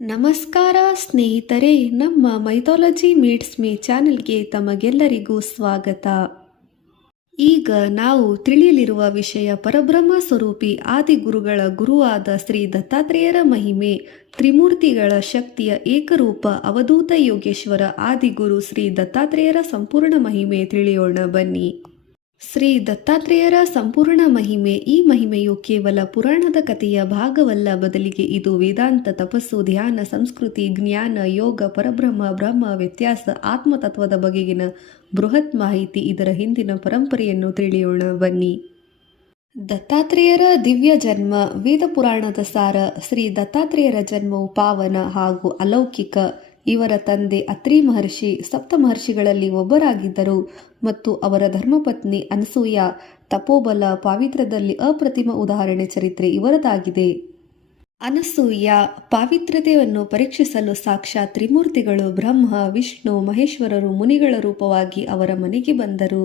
ನಮಸ್ಕಾರ ಸ್ನೇಹಿತರೆ, ನಮ್ಮ ಮೈಥಾಲಜಿ ಮೀಟ್ಸ್ ಮೀ ಚಾನೆಲ್ಗೆ ತಮಗೆಲ್ಲರಿಗೂ ಸ್ವಾಗತ. ಈಗ ನಾವು ತಿಳಿಯಲಿರುವ ವಿಷಯ ಪರಬ್ರಹ್ಮ ಸ್ವರೂಪಿ ಆದಿಗುರುಗಳ ಗುರುವಾದ ಶ್ರೀ ದತ್ತಾತ್ರೇಯರ ಮಹಿಮೆ, ತ್ರಿಮೂರ್ತಿಗಳ ಶಕ್ತಿಯ ಏಕರೂಪ ಅವಧೂತ ಯೋಗೇಶ್ವರ ಆದಿಗುರು ಶ್ರೀ ದತ್ತಾತ್ರೇಯರ ಸಂಪೂರ್ಣ ಮಹಿಮೆ ತಿಳಿಯೋಣ ಬನ್ನಿ. ಶ್ರೀ ದತ್ತಾತ್ರೇಯರ ಸಂಪೂರ್ಣ ಮಹಿಮೆ. ಈ ಮಹಿಮೆಯು ಕೇವಲ ಪುರಾಣದ ಕಥೆಯ ಭಾಗವಲ್ಲ, ಬದಲಿಗೆ ಇದು ವೇದಾಂತ, ತಪಸ್ಸು, ಧ್ಯಾನ, ಸಂಸ್ಕೃತಿ, ಜ್ಞಾನ, ಯೋಗ, ಪರಬ್ರಹ್ಮ, ಬ್ರಹ್ಮ, ವ್ಯತ್ಯಾಸ, ಆತ್ಮತತ್ವದ ಬಗೆಗಿನ ಬೃಹತ್ ಮಾಹಿತಿ. ಇದರ ಹಿಂದಿನ ಪರಂಪರೆಯನ್ನು ತಿಳಿಯೋಣ ಬನ್ನಿ. ದತ್ತಾತ್ರೇಯರ ದಿವ್ಯ ಜನ್ಮ. ವೇದ ಪುರಾಣದ ಸಾರ. ಶ್ರೀ ದತ್ತಾತ್ರೇಯರ ಜನ್ಮವು ಪಾವನ ಹಾಗೂ ಅಲೌಕಿಕ. ಇವರ ತಂದೆ ಅತ್ರಿ ಮಹರ್ಷಿ ಸಪ್ತ ಮಹರ್ಷಿಗಳಲ್ಲಿ ಒಬ್ಬರಾಗಿದ್ದರು ಮತ್ತು ಅವರ ಧರ್ಮಪತ್ನಿ ಅನಸೂಯ ತಪೋಬಲ, ಪಾವಿತ್ರ್ಯದಲ್ಲಿ ಅಪ್ರತಿಮ ಉದಾಹರಣೆ ಚರಿತ್ರೆ ಇವರದಾಗಿದೆ. ಅನಸೂಯ ಪಾವಿತ್ರ್ಯತೆಯನ್ನು ಪರೀಕ್ಷಿಸಲು ಸಾಕ್ಷಾತ್ ತ್ರಿಮೂರ್ತಿಗಳು ಬ್ರಹ್ಮ, ವಿಷ್ಣು, ಮಹೇಶ್ವರರು ಮುನಿಗಳ ರೂಪವಾಗಿ ಅವರ ಮನೆಗೆ ಬಂದರು.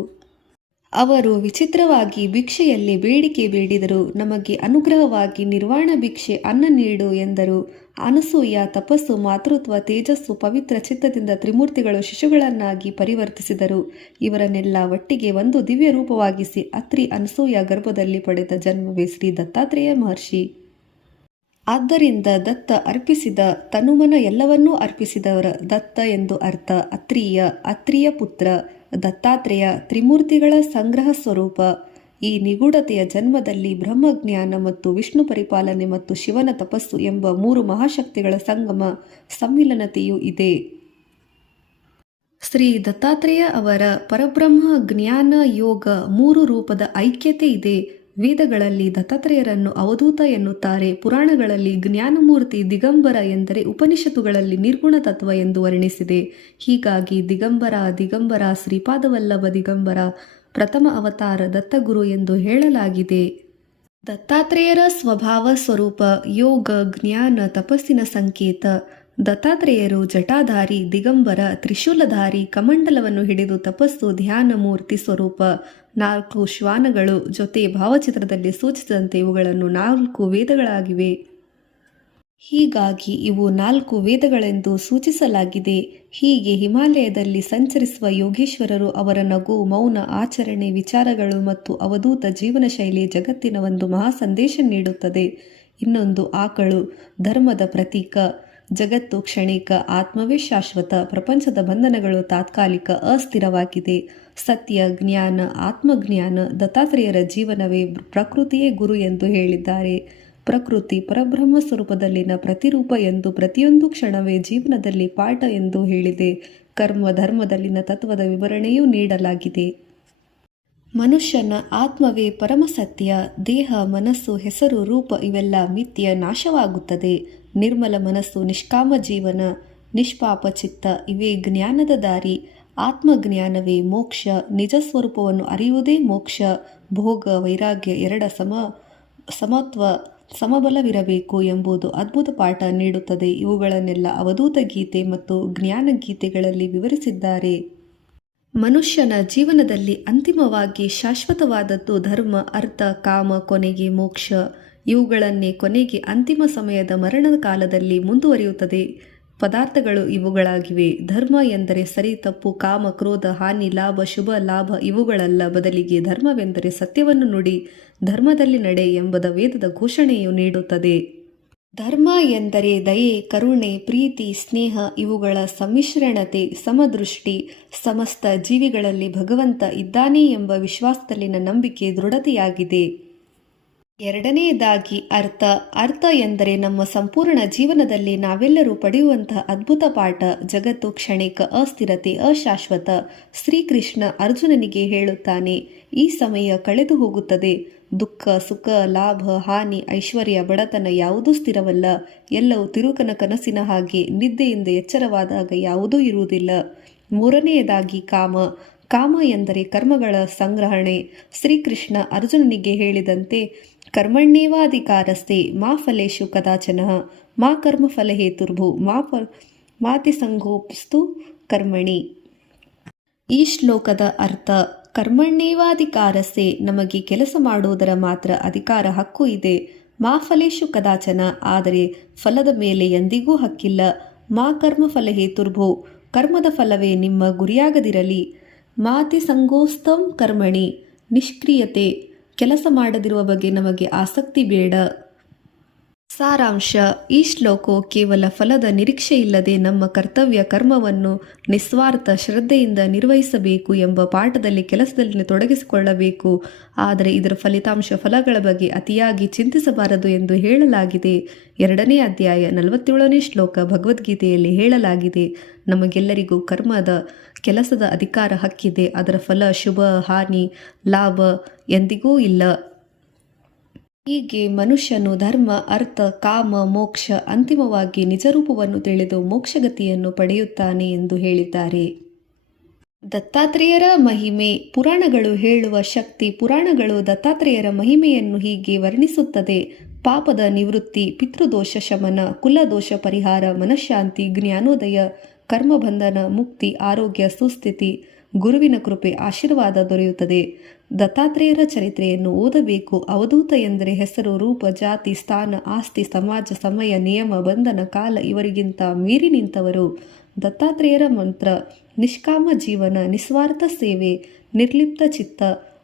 ಅವರು ವಿಚಿತ್ರವಾಗಿ ಭಿಕ್ಷೆಯಲ್ಲಿ ಬೇಡಿಕೆ ಬೇಡಿದರು. ನಮಗೆ ಅನುಗ್ರಹವಾಗಿ ನಿರ್ವಾಣ ಭಿಕ್ಷೆ, ಅನ್ನ ನೀಡು ಎಂದರು. ಅನಸೂಯ ತಪಸ್ಸು, ಮಾತೃತ್ವ, ತೇಜಸ್ಸು, ಪವಿತ್ರ ಚಿತ್ತದಿಂದ ತ್ರಿಮೂರ್ತಿಗಳು ಶಿಶುಗಳನ್ನಾಗಿ ಪರಿವರ್ತಿಸಿದರು. ಇವರನ್ನೆಲ್ಲ ಒಟ್ಟಿಗೆ ಒಂದು ದಿವ್ಯ ರೂಪವಾಗಿಸಿ ಅತ್ರಿ ಅನಸೂಯ ಗರ್ಭದಲ್ಲಿ ಪಡೆದ ಜನ್ಮವೇ ಶ್ರೀ ದತ್ತಾತ್ರೇಯ ಮಹರ್ಷಿ. ಆದ್ದರಿಂದ ದತ್ತ ಅರ್ಪಿಸಿದ ತನುಮನ ಎಲ್ಲವನ್ನೂ ಅರ್ಪಿಸಿದವರ ದತ್ತ ಎಂದು ಅರ್ಥ. ಅತ್ರಿಯ ಪುತ್ರ ದತ್ತಾತ್ರೇಯ ತ್ರಿಮೂರ್ತಿಗಳ ಸಂಗ್ರಹ ಸ್ವರೂಪ. ಈ ನಿಗೂಢತೆಯ ಜನ್ಮದಲ್ಲಿ ಬ್ರಹ್ಮಜ್ಞಾನ ಮತ್ತು ವಿಷ್ಣು ಪರಿಪಾಲನೆ ಮತ್ತು ಶಿವನ ತಪಸ್ಸು ಎಂಬ ಮೂರು ಮಹಾಶಕ್ತಿಗಳ ಸಂಗಮ ಸಮ್ಮಿಲನತೆಯೂ ಇದೆ. ಶ್ರೀ ದತ್ತಾತ್ರೇಯ ಅವರ ಪರಬ್ರಹ್ಮ, ಜ್ಞಾನ, ಯೋಗ ಮೂರು ರೂಪದ ಐಕ್ಯತೆ ಇದೆ. ವೇದಗಳಲ್ಲಿ ದತ್ತಾತ್ರೇಯರನ್ನು ಅವಧೂತ ಎನ್ನುತ್ತಾರೆ. ಪುರಾಣಗಳಲ್ಲಿ ಜ್ಞಾನಮೂರ್ತಿ, ದಿಗಂಬರ ಎಂದರೆ ಉಪನಿಷತ್ತುಗಳಲ್ಲಿ ನಿರ್ಗುಣ ತತ್ವ ಎಂದು ವರ್ಣಿಸಿದೆ. ಹೀಗಾಗಿ ದಿಗಂಬರ ಶ್ರೀಪಾದವಲ್ಲಭ ದಿಗಂಬರ ಪ್ರಥಮ ಅವತಾರ ದತ್ತಗುರು ಎಂದು ಹೇಳಲಾಗಿದೆ. ದತ್ತಾತ್ರೇಯರ ಸ್ವಭಾವ ಸ್ವರೂಪ. ಯೋಗ, ಜ್ಞಾನ, ತಪಸ್ಸಿನ ಸಂಕೇತ. ದತ್ತಾತ್ರೇಯರು ಜಟಾಧಾರಿ, ದಿಗಂಬರ, ತ್ರಿಶೂಲಧಾರಿ, ಕಮಂಡಲವನ್ನು ಹಿಡಿದು ತಪಸ್ಸು, ಧ್ಯಾನ ಮೂರ್ತಿ ಸ್ವರೂಪ. 4 ಶ್ವಾನಗಳು ಜೊತೆ ಭಾವಚಿತ್ರದಲ್ಲಿ ಸೂಚಿಸಿದಂತೆ ಇವುಗಳನ್ನು 4 ವೇದಗಳಾಗಿವೆ. ಹೀಗಾಗಿ ಇವು 4 ವೇದಗಳೆಂದು ಸೂಚಿಸಲಾಗಿದೆ. ಹೀಗೆ ಹಿಮಾಲಯದಲ್ಲಿ ಸಂಚರಿಸುವ ಯೋಗೇಶ್ವರರು ಅವರ ನಗು, ಮೌನ, ಆಚರಣೆ, ವಿಚಾರಗಳು ಮತ್ತು ಅವಧೂತ ಜೀವನ ಶೈಲಿ ಜಗತ್ತಿನ ಒಂದು ಮಹಾ ಸಂದೇಶ ನೀಡುತ್ತದೆ. ಇನ್ನೊಂದು ಆಕಳು, ಧರ್ಮದ ಪ್ರತೀಕ. ಜಗತ್ತು ಕ್ಷಣಿಕ, ಆತ್ಮವೇ ಶಾಶ್ವತ. ಪ್ರಪಂಚದ ಬಂಧನಗಳು ತಾತ್ಕಾಲಿಕ, ಅಸ್ಥಿರವಾಗಿದೆ. ಸತ್ಯ, ಜ್ಞಾನ, ಆತ್ಮಜ್ಞಾನ. ದತ್ತಾತ್ರೇಯರ ಜೀವನವೇ ಪ್ರಕೃತಿಯೇ ಗುರು ಎಂದು ಹೇಳಿದ್ದಾರೆ. ಪ್ರಕೃತಿ ಪರಬ್ರಹ್ಮ ಸ್ವರೂಪದಲ್ಲಿನ ಪ್ರತಿರೂಪ ಎಂದು, ಪ್ರತಿಯೊಂದು ಕ್ಷಣವೇ ಜೀವನದಲ್ಲಿ ಪಾಠ ಎಂದು ಹೇಳಿದೆ. ಕರ್ಮ ಧರ್ಮದಲ್ಲಿನ ತತ್ವದ ವಿವರಣೆಯೂ ನೀಡಲಾಗಿದೆ. ಮನುಷ್ಯನ ಆತ್ಮವೇ ಪರಮಸತ್ಯ. ದೇಹ, ಮನಸ್ಸು, ಹೆಸರು, ರೂಪ ಇವೆಲ್ಲ ಮಿಥ್ಯ, ನಾಶವಾಗುತ್ತದೆ. ನಿರ್ಮಲ ಮನಸ್ಸು, ನಿಷ್ಕಾಮ ಜೀವನ, ನಿಷ್ಪಾಪ ಚಿತ್ತ ಇವೇ ಜ್ಞಾನದ ದಾರಿ. ಆತ್ಮಜ್ಞಾನವೇ ಮೋಕ್ಷ. ನಿಜ ಸ್ವರೂಪವನ್ನು ಅರಿಯುವುದೇ ಮೋಕ್ಷ. ಭೋಗ, ವೈರಾಗ್ಯ ಎರಡ ಸಮಬಲವಿರಬೇಕು ಎಂಬುದು ಅದ್ಭುತ ಪಾಠ ನೀಡುತ್ತದೆ. ಇವುಗಳನ್ನೆಲ್ಲ ಅವಧೂತ ಗೀತೆ ಮತ್ತು ಜ್ಞಾನ ಗೀತೆಗಳಲ್ಲಿ ವಿವರಿಸಿದ್ದಾರೆ. ಮನುಷ್ಯನ ಜೀವನದಲ್ಲಿ ಅಂತಿಮವಾಗಿ ಶಾಶ್ವತವಾದದ್ದು ಧರ್ಮ, ಅರ್ಥ, ಕಾಮ, ಕೊನೆಗೆ ಮೋಕ್ಷ. ಇವುಗಳನ್ನೇ ಕೊನೆಗೆ ಅಂತಿಮ ಸಮಯದ ಮರಣದ ಕಾಲದಲ್ಲಿ ಮುಂದುವರಿಯುತ್ತದೆ. ಪದಾರ್ಥಗಳು ಇವುಗಳಾಗಿವೆ. ಧರ್ಮ ಎಂದರೆ ಸರಿ ತಪ್ಪು, ಕಾಮ, ಕ್ರೋಧ, ಹಾನಿ, ಲಾಭ, ಶುಭ, ಲಾಭ ಇವುಗಳಲ್ಲ. ಬದಲಿಗೆ ಧರ್ಮವೆಂದರೆ ಸತ್ಯವನ್ನು ನುಡಿ, ಧರ್ಮದಲ್ಲಿ ನಡೆ ಎಂಬುದ ವೇದದ ಘೋಷಣೆಯು ನೀಡುತ್ತದೆ. ಧರ್ಮ ಎಂದರೆ ದಯೆ, ಕರುಣೆ, ಪ್ರೀತಿ, ಸ್ನೇಹ ಇವುಗಳ ಸಮ್ಮಿಶ್ರಣತೆ, ಸಮದೃಷ್ಟಿ. ಸಮಸ್ತ ಜೀವಿಗಳಲ್ಲಿ ಭಗವಂತ ಇದ್ದಾನೆ ಎಂಬ ವಿಶ್ವಾಸದಲ್ಲಿನ ನಂಬಿಕೆ ದೃಢತೆಯಾಗಿದೆ. ಎರಡನೆಯದಾಗಿ ಅರ್ಥ ಎಂದರೆ ನಮ್ಮ ಸಂಪೂರ್ಣ ಜೀವನದಲ್ಲಿ ನಾವೆಲ್ಲರೂ ಪಡೆಯುವಂತಹ ಅದ್ಭುತ ಪಾಠ. ಜಗತ್ತು ಕ್ಷಣಿಕ, ಅಸ್ಥಿರತೆ, ಅಶಾಶ್ವತ. ಶ್ರೀಕೃಷ್ಣ ಅರ್ಜುನನಿಗೆ ಹೇಳುತ್ತಾನೆ, ಈ ಸಮಯ ಕಳೆದು ಹೋಗುತ್ತದೆ. ದುಃಖ, ಸುಖ, ಲಾಭ, ಹಾನಿ, ಐಶ್ವರ್ಯ, ಬಡತನ ಯಾವುದೂ ಸ್ಥಿರವಲ್ಲ. ಎಲ್ಲವೂ ತಿರುಕನ ಕನಸಿನ ಹಾಗೆ. ನಿದ್ದೆಯಿಂದ ಎಚ್ಚರವಾದಾಗ ಯಾವುದೂ ಇರುವುದಿಲ್ಲ. ಮೂರನೆಯದಾಗಿ ಕಾಮ ಎಂದರೆ ಕರ್ಮಗಳ ಸಂಗ್ರಹಣೆ. ಶ್ರೀಕೃಷ್ಣ ಅರ್ಜುನನಿಗೆ ಹೇಳಿದಂತೆ, ಕರ್ಮಣ್ಯೇವಾಧಿಕಾರಸ್ತೆ ಮಾ ಫಲೇಷು ಕದಾಚನಃ ಮಾ ಕರ್ಮಫಲ ಹೇತುರ್ಭು ಮಾತಿ ಸಂಗೋಪ್ಸ್ತು ಕರ್ಮಣಿ. ಈ ಶ್ಲೋಕದ ಅರ್ಥ, ಕರ್ಮಣ್ಯೇವಾಧಿಕಾರಸ್ತೆ ನಮಗೆ ಕೆಲಸ ಮಾಡುವುದರ ಮಾತ್ರ ಅಧಿಕಾರ, ಹಕ್ಕು ಇದೆ. ಮಾ ಫಲೇಶು ಕದಾಚನ, ಆದರೆ ಫಲದ ಮೇಲೆ ಎಂದಿಗೂ ಹಕ್ಕಿಲ್ಲ. ಮಾ ಕರ್ಮಫಲ ಹೇತುರ್ಭೋ, ಕರ್ಮದ ಫಲವೇ ನಿಮ್ಮ ಗುರಿಯಾಗದಿರಲಿ. ಮಾತಿ ಸಂಗೋಸ್ತಂ ಕರ್ಮಣಿ, ನಿಷ್ಕ್ರಿಯತೆ, ಕೆಲಸ ಮಾಡದಿರುವ ಬಗ್ಗೆ ನಮಗೆ ಆಸಕ್ತಿ ಬೇಡ. ಸಾರಾಂಶ: ಈ ಶ್ಲೋಕವು ಕೇವಲ ಫಲದ ನಿರೀಕ್ಷೆಯಿಲ್ಲದೆ ನಮ್ಮ ಕರ್ತವ್ಯ ಕರ್ಮವನ್ನು ನಿಸ್ವಾರ್ಥ ಶ್ರದ್ಧೆಯಿಂದ ನಿರ್ವಹಿಸಬೇಕು ಎಂಬ ಪಾಠದಲ್ಲಿ ಕೆಲಸದಲ್ಲಿ ತೊಡಗಿಸಿಕೊಳ್ಳಬೇಕು. ಆದರೆ ಇದರ ಫಲಿತಾಂಶ ಬಗ್ಗೆ ಅತಿಯಾಗಿ ಚಿಂತಿಸಬಾರದು ಎಂದು ಹೇಳಲಾಗಿದೆ. 2ನೇ ಅಧ್ಯಾಯ 47ನೇ ಶ್ಲೋಕ ಭಗವದ್ಗೀತೆಯಲ್ಲಿ ಹೇಳಲಾಗಿದೆ, ನಮಗೆಲ್ಲರಿಗೂ ಕರ್ಮದ ಕೆಲಸದ ಅಧಿಕಾರ ಹಕ್ಕಿದೆ. ಅದರ ಫಲ ಶುಭ, ಹಾನಿ, ಲಾಭ ಎಂದಿಗೂ ಇಲ್ಲ. ಹೀಗೆ ಮನುಷ್ಯನು ಧರ್ಮ, ಅರ್ಥ, ಕಾಮ, ಮೋಕ್ಷ, ಅಂತಿಮವಾಗಿ ನಿಜರೂಪವನ್ನು ತಿಳಿದು ಮೋಕ್ಷಗತಿಯನ್ನು ಪಡೆಯುತ್ತಾನೆ ಎಂದು ಹೇಳಿದ್ದಾರೆ. ದತ್ತಾತ್ರೇಯರ ಮಹಿಮೆ. ಪುರಾಣಗಳು ಹೇಳುವ ಶಕ್ತಿ. ಪುರಾಣಗಳು ದತ್ತಾತ್ರೇಯರ ಮಹಿಮೆಯನ್ನು ಹೀಗೆ ವರ್ಣಿಸುತ್ತದೆ: ಪಾಪದ ನಿವೃತ್ತಿ, ಪಿತೃದೋಷ ಶಮನ, ಕುಲದೋಷ ಪರಿಹಾರ, ಮನಃಶಾಂತಿ, ಜ್ಞಾನೋದಯ, ಕರ್ಮಬಂಧನ, ಮುಕ್ತಿ, ಆರೋಗ್ಯ, ಸುಸ್ಥಿತಿ, ಗುರುವಿನ ಕೃಪೆ, ಆಶೀರ್ವಾದ ದೊರೆಯುತ್ತದೆ. ದತ್ತಾತ್ರೇಯರ ಚರಿತ್ರೆಯನ್ನು ಓದಬೇಕು. ಅವಧೂತ ಎಂದರೆ ಹೆಸರು, ರೂಪ, ಜಾತಿ, ಸ್ಥಾನ, ಆಸ್ತಿ, ಸಮಾಜ, ಸಮಯ, ನಿಯಮ, ಬಂಧನ, ಕಾಲ ಇವರಿಗಿಂತ ಮೀರಿ ನಿಂತವರು. ದತ್ತಾತ್ರೇಯರ ಮಂತ್ರ: ನಿಷ್ಕಾಮ ಜೀವನ, ನಿಸ್ವಾರ್ಥ ಸೇವೆ, ನಿರ್ಲಿಪ್ತ ಚಿತ್ತ,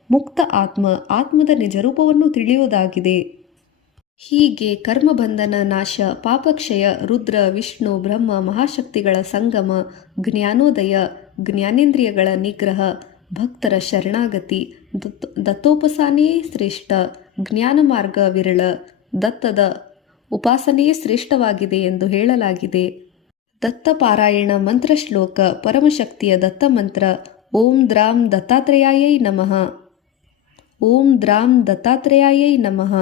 ಮುಕ್ತ ಆತ್ಮ, ಆತ್ಮದ ನಿಜರೂಪವನ್ನು ತಿಳಿಯುವುದಾಗಿದೆ. ಹೀಗೆ ಕರ್ಮಬಂಧನ ನಾಶ, ಪಾಪಕ್ಷಯ, ರುದ್ರ, ವಿಷ್ಣು, ಬ್ರಹ್ಮ, ಮಹಾಶಕ್ತಿಗಳ ಸಂಗಮ, ಜ್ಞಾನೋದಯ, ಜ್ಞಾನೇಂದ್ರಿಯಗಳ ನಿಗ್ರಹ, ಭಕ್ತರ ಶರಣಾಗತಿ, ದತ್ತೋಪಾಸನೆಯೇ ಶ್ರೇಷ್ಠ, ಜ್ಞಾನ ಮಾರ್ಗ ವಿರಳ, ದತ್ತದ ಉಪಾಸನೆಯೇ ಶ್ರೇಷ್ಠವಾಗಿದೆ ಎಂದು ಹೇಳಲಾಗಿದೆ. ದತ್ತ ಪಾರಾಯಣ ಮಂತ್ರ ಶ್ಲೋಕ. ಪರಮಶಕ್ತಿಯ ದತ್ತ ಮಂತ್ರ: ಓಂ ದ್ರಾಂ ದತ್ತಾತ್ರೇಯಾಯೈ ನಮಃ. ಓಂ ದ್ರಾಂ ದತ್ತಾತ್ರೇಯಾಯೈ ನಮಃ.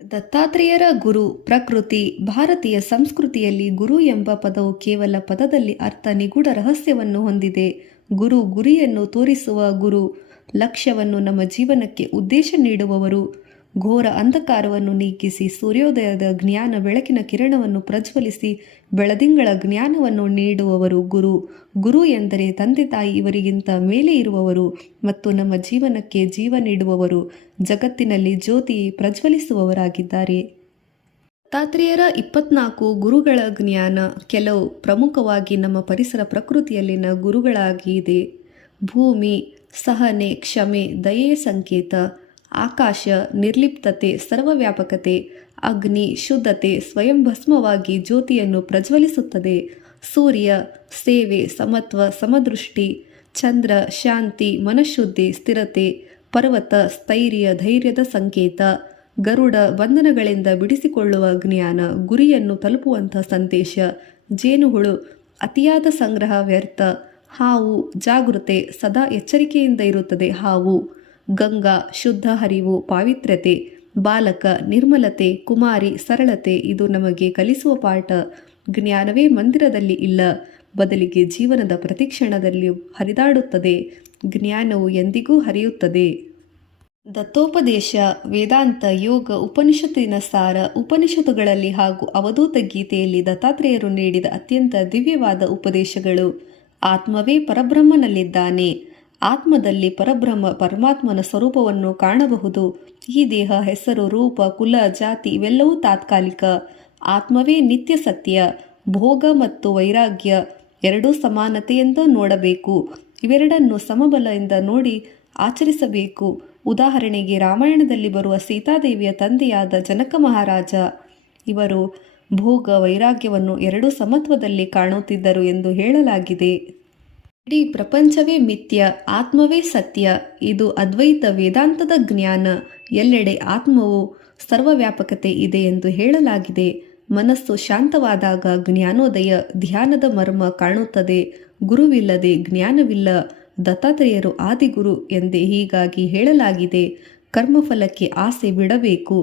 ದತ್ತಾತ್ರೇಯರ ಗುರು. ಪ್ರಕೃತಿ. ಭಾರತೀಯ ಸಂಸ್ಕೃತಿಯಲ್ಲಿ ಗುರು ಎಂಬ ಪದವು ಕೇವಲ ಪದದಲ್ಲಿ ಅರ್ಥ ನಿಗೂಢ ರಹಸ್ಯವನ್ನು ಹೊಂದಿದೆ. ಗುರು ಗುರಿಯನ್ನು ತೋರಿಸುವ ಗುರು, ಲಕ್ಷ್ಯವನ್ನು ನಮ್ಮ ಜೀವನಕ್ಕೆ ಉದ್ದೇಶ ನೀಡುವವರು, ಘೋರ ಅಂಧಕಾರವನ್ನು ನೀಗಿಸಿ ಸೂರ್ಯೋದಯದ ಜ್ಞಾನ ಬೆಳಕಿನ ಕಿರಣವನ್ನು ಪ್ರಜ್ವಲಿಸಿ ಬೆಳದಿಂಗಳ ಜ್ಞಾನವನ್ನು ನೀಡುವವರು ಗುರು. ಗುರು ಎಂದರೆ ತಂದೆ ತಾಯಿ ಇವರಿಗಿಂತ ಮೇಲೆ ಇರುವವರು ಮತ್ತು ನಮ್ಮ ಜೀವನಕ್ಕೆ ಜೀವ ನೀಡುವವರು, ಜಗತ್ತಿನಲ್ಲಿ ಜ್ಯೋತಿ ಪ್ರಜ್ವಲಿಸುವವರಾಗಿದ್ದಾರೆ. ದತ್ತಾತ್ರೇಯರ 24 ಗುರುಗಳ ಜ್ಞಾನ. ಕೆಲವು ಪ್ರಮುಖವಾಗಿ ನಮ್ಮ ಪರಿಸರ ಪ್ರಕೃತಿಯಲ್ಲಿನ ಗುರುಗಳಾಗಿದೆ. ಭೂಮಿ ಸಹನೆ, ಕ್ಷಮೆ, ದಯೆಯ ಸಂಕೇತ. ಆಕಾಶ ನಿರ್ಲಿಪ್ತತೆ, ಸರ್ವವ್ಯಾಪಕತೆ. ಅಗ್ನಿ ಶುದ್ಧತೆ, ಸ್ವಯಂ ಭಸ್ಮವಾಗಿ ಜ್ಯೋತಿಯನ್ನು ಪ್ರಜ್ವಲಿಸುತ್ತದೆ. ಸೂರ್ಯ ಸೇವೆ, ಸಮತ್ವ, ಸಮದೃಷ್ಟಿ. ಚಂದ್ರ ಶಾಂತಿ, ಮನಃಶುದ್ಧಿ, ಸ್ಥಿರತೆ. ಪರ್ವತ ಸ್ಥೈರ್ಯ, ಧೈರ್ಯದ ಸಂಕೇತ. ಗರುಡ ಬಂಧನಗಳಿಂದ ಬಿಡಿಸಿಕೊಳ್ಳುವ ಜ್ಞಾನ, ಗುರಿಯನ್ನು ತಲುಪುವಂಥ ಸಂದೇಶ. ಜೇನುಹುಳು ಅತಿಯಾದ ಸಂಗ್ರಹ ವ್ಯರ್ಥ. ಹಾವು ಜಾಗೃತೆ, ಸದಾ ಎಚ್ಚರಿಕೆಯಿಂದ ಇರುತ್ತದೆ ಹಾವು. ಗಂಗಾ ಶುದ್ಧ ಹರಿವು, ಪಾವಿತ್ರ್ಯತೆ. ಬಾಲಕ ನಿರ್ಮಲತೆ, ಕುಮಾರಿ ಸರಳತೆ. ಇದು ನಮಗೆ ಕಲಿಸುವ ಪಾಠ. ಜ್ಞಾನವೇ ಮಂದಿರದಲ್ಲಿ ಇಲ್ಲ, ಬದಲಿಗೆ ಜೀವನದ ಪ್ರತಿಕ್ಷಣದಲ್ಲಿಯೂ ಹರಿದಾಡುತ್ತದೆ. ಜ್ಞಾನವು ಎಂದಿಗೂ ಹರಿಯುತ್ತದೆ. ದತ್ತೋಪದೇಶ. ವೇದಾಂತ, ಯೋಗ, ಉಪನಿಷತ್ತಿನ ಸಾರ. ಉಪನಿಷತ್ತುಗಳಲ್ಲಿ ಹಾಗೂ ಅವಧೂತ ಗೀತೆಯಲ್ಲಿ ದತ್ತಾತ್ರೇಯರು ನೀಡಿದ ಅತ್ಯಂತ ದಿವ್ಯವಾದ ಉಪದೇಶಗಳು. ಆತ್ಮವೇ ಪರಬ್ರಹ್ಮನಲ್ಲಿದ್ದಾನೆ. ಆತ್ಮದಲ್ಲಿ ಪರಮಾತ್ಮನ ಸ್ವರೂಪವನ್ನು ಕಾಣಬಹುದು. ಈ ದೇಹ, ಹೆಸರು, ರೂಪ, ಕುಲ, ಜಾತಿ ಇವೆಲ್ಲವೂ ತಾತ್ಕಾಲಿಕ. ಆತ್ಮವೇ ನಿತ್ಯ ಸತ್ಯ. ಭೋಗ ಮತ್ತು ವೈರಾಗ್ಯ ಎರಡೂ ಸಮಾನತೆಯಿಂದ ನೋಡಬೇಕು. ಇವೆರಡನ್ನು ಸಮಬಲದಿಂದ ನೋಡಿ ಆಚರಿಸಬೇಕು. ಉದಾಹರಣೆಗೆ ರಾಮಾಯಣದಲ್ಲಿ ಬರುವ ಸೀತಾದೇವಿಯ ತಂದೆಯಾದ ಜನಕ ಮಹಾರಾಜ. ಇವರು ಭೋಗ ವೈರಾಗ್ಯವನ್ನು ಎರಡೂ ಸಮತ್ವದಲ್ಲಿ ಕಾಣುತ್ತಿದ್ದರು ಎಂದು ಹೇಳಲಾಗಿದೆ. ಇಡೀ ಪ್ರಪಂಚವೇ ಮಿಥ್ಯ, ಆತ್ಮವೇ ಸತ್ಯ. ಇದು ಅದ್ವೈತ ವೇದಾಂತದ ಜ್ಞಾನ. ಎಲ್ಲೆಡೆ ಆತ್ಮವು ಸರ್ವವ್ಯಾಪಕತೆ ಇದೆ ಎಂದು ಹೇಳಲಾಗಿದೆ. ಮನಸ್ಸು ಶಾಂತವಾದಾಗ ಜ್ಞಾನೋದಯ, ಧ್ಯಾನದ ಮರ್ಮ ಕಾಣುತ್ತದೆ. ಗುರುವಿಲ್ಲದೆ ಜ್ಞಾನವಿಲ್ಲ. ದತ್ತಾತ್ರೇಯರು ಆದಿಗುರು ಎಂದೇ ಹೀಗಾಗಿ ಹೇಳಲಾಗಿದೆ. ಕರ್ಮಫಲಕ್ಕೆ ಆಸೆ ಬಿಡಬೇಕು.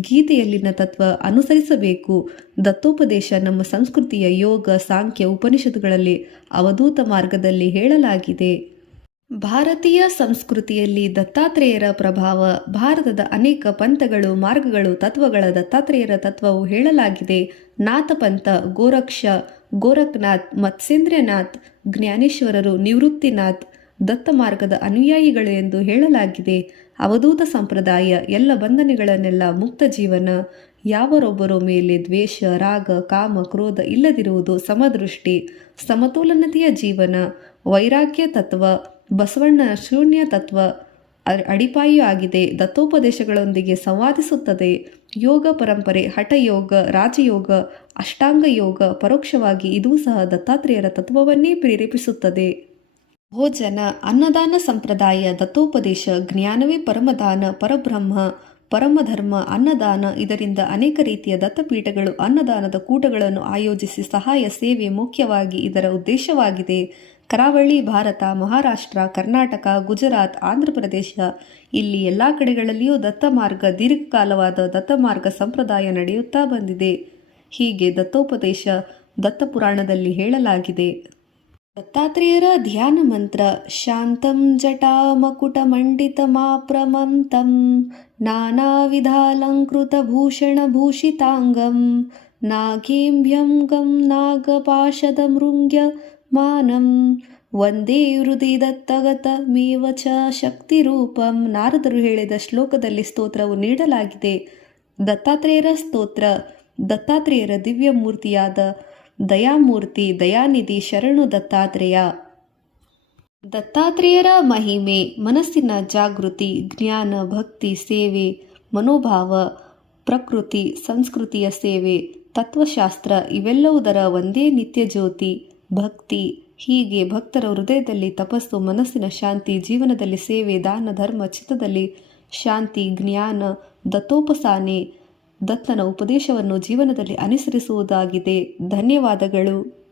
ಗೀತೆಯಲ್ಲಿನ ತತ್ವ ಅನುಸರಿಸಬೇಕು. ದತ್ತೋಪದೇಶ ನಮ್ಮ ಸಂಸ್ಕೃತಿಯ ಯೋಗ, ಸಾಂಖ್ಯ, ಉಪನಿಷತ್ತುಗಳಲ್ಲಿ ಅವಧೂತ ಮಾರ್ಗದಲ್ಲಿ ಹೇಳಲಾಗಿದೆ. ಭಾರತೀಯ ಸಂಸ್ಕೃತಿಯಲ್ಲಿ ದತ್ತಾತ್ರೇಯರ ಪ್ರಭಾವ. ಭಾರತದ ಅನೇಕ ಪಂಥಗಳು, ಮಾರ್ಗಗಳು, ತತ್ವಗಳ ದತ್ತಾತ್ರೇಯರ ತತ್ವವು ಹೇಳಲಾಗಿದೆ. ನಾಥಪಂಥ, ಗೋರಕ್ಷ, ಗೋರಖ್ನಾಥ್, ಮತ್ಸ್ಯೇಂದ್ರನಾಥ್, ಜ್ಞಾನೇಶ್ವರರು, ನಿವೃತ್ತಿನಾಥ್, ದತ್ತ ಮಾರ್ಗದ ಅನುಯಾಯಿಗಳು ಎಂದು ಹೇಳಲಾಗಿದೆ. ಅವಧೂತ ಸಂಪ್ರದಾಯ ಎಲ್ಲ ಬಂಧನಗಳನ್ನೆಲ್ಲ ಮುಕ್ತ ಜೀವನ, ಯಾವರೊಬ್ಬರ ಮೇಲೆ ದ್ವೇಷ, ರಾಗ, ಕಾಮ, ಕ್ರೋಧ ಇಲ್ಲದಿರುವುದು, ಸಮದೃಷ್ಟಿ, ಸಮತೋಲನತೆಯ ಜೀವನ, ವೈರಾಗ್ಯ ತತ್ವ, ಬಸವಣ್ಣನ ಶೂನ್ಯ ತತ್ವ ಅಡಿಪಾಯು ಆಗಿದೆ. ದತ್ತೋಪದೇಶಗಳೊಂದಿಗೆ ಸಂವಾದಿಸುತ್ತದೆ. ಯೋಗ ಪರಂಪರೆ, ಹಠಯೋಗ, ರಾಜಯೋಗ, ಅಷ್ಟಾಂಗ ಯೋಗ, ಪರೋಕ್ಷವಾಗಿ ಇದೂ ಸಹ ದತ್ತಾತ್ರೇಯರ ತತ್ವವನ್ನೇ ಪ್ರೇರೇಪಿಸುತ್ತದೆ. ಭೋಜನ, ಅನ್ನದಾನ ಸಂಪ್ರದಾಯ, ದತ್ತೋಪದೇಶ, ಜ್ಞಾನವೇ ಪರಮದಾನ, ಪರಬ್ರಹ್ಮ, ಪರಮಧರ್ಮ, ಅನ್ನದಾನ. ಇದರಿಂದ ಅನೇಕ ರೀತಿಯ ದತ್ತಪೀಠಗಳು ಅನ್ನದಾನದ ಕೂಟಗಳನ್ನು ಆಯೋಜಿಸಿ ಸಹಾಯ ಸೇವೆ ಮುಖ್ಯವಾಗಿ ಇದರ ಉದ್ದೇಶವಾಗಿದೆ. ಕರಾವಳಿ ಭಾರತ, ಮಹಾರಾಷ್ಟ್ರ, ಕರ್ನಾಟಕ, ಗುಜರಾತ್, ಆಂಧ್ರಪ್ರದೇಶ ಇಲ್ಲಿ ಎಲ್ಲ ಕಡೆಗಳಲ್ಲಿಯೂ ದತ್ತಮಾರ್ಗ, ದೀರ್ಘಕಾಲವಾದ ದತ್ತಮಾರ್ಗ ಸಂಪ್ರದಾಯ ನಡೆಯುತ್ತಾ ಬಂದಿದೆ. ಹೀಗೆ ದತ್ತೋಪದೇಶ ದತ್ತಪುರಾಣದಲ್ಲಿ ಹೇಳಲಾಗಿದೆ. ದತ್ತಾತ್ರೇಯರ ಧ್ಯಾನ ಮಂತ್ರ: ಶಾಂತಂ ಜಟಾಮಕುಟಮಂಡಿತಮಾಪ್ರಮಂತಂ ನಾನಾವಿಧಾಲಂಕೃತಭೂಷಣಭೂಷಿತಾಂಗಂ ನಾಗೇಂಬ್ಯಂ ನಾಗಪಾಶದಮೃಂಗ್ಯ ಮಾನಂ ವಂದೇ ಹೃದಯ ದತ್ತಗತಮೇವ ಚ ಶಕ್ತಿರೂಪಂ. ನಾರದರು ಹೇಳಿದ ಶ್ಲೋಕದಲ್ಲಿ ಸ್ತೋತ್ರವು ನೀಡಲಾಗಿದೆ. ದತ್ತಾತ್ರೇಯರ ಸ್ತೋತ್ರ: ದತ್ತಾತ್ರೇಯರ ದಿವ್ಯ ಮೂರ್ತಿಯಾದ ದಯಾಮೂರ್ತಿ, ದಯಾನಿಧಿ ಶರಣು ದತ್ತಾತ್ರೇಯ. ದತ್ತಾತ್ರೇಯರ ಮಹಿಮೆ: ಮನಸ್ಸಿನ ಜಾಗೃತಿ, ಜ್ಞಾನ, ಭಕ್ತಿ, ಸೇವೆ, ಮನೋಭಾವ, ಪ್ರಕೃತಿ, ಸಂಸ್ಕೃತಿಯ ಸೇವೆ, ತತ್ವಶಾಸ್ತ್ರ ಇವೆಲ್ಲವುದರ ಒಂದೇ ನಿತ್ಯ ಜ್ಯೋತಿ, ಭಕ್ತಿ. ಹೀಗೆ ಭಕ್ತರ ಹೃದಯದಲ್ಲಿ ತಪಸ್ಸು, ಮನಸ್ಸಿನ ಶಾಂತಿ, ಜೀವನದಲ್ಲಿ ಸೇವೆ, ದಾನ, ಧರ್ಮ, ಚಿತ್ತದಲ್ಲಿ ಶಾಂತಿ, ಜ್ಞಾನ, ದತ್ತೋಪಾಸನೆ, ದತ್ತನ ಉಪದೇಶವನ್ನು ಜೀವನದಲ್ಲಿ ಅನುಸರಿಸುವುದಾಗಿದೆ. ಧನ್ಯವಾದಗಳು.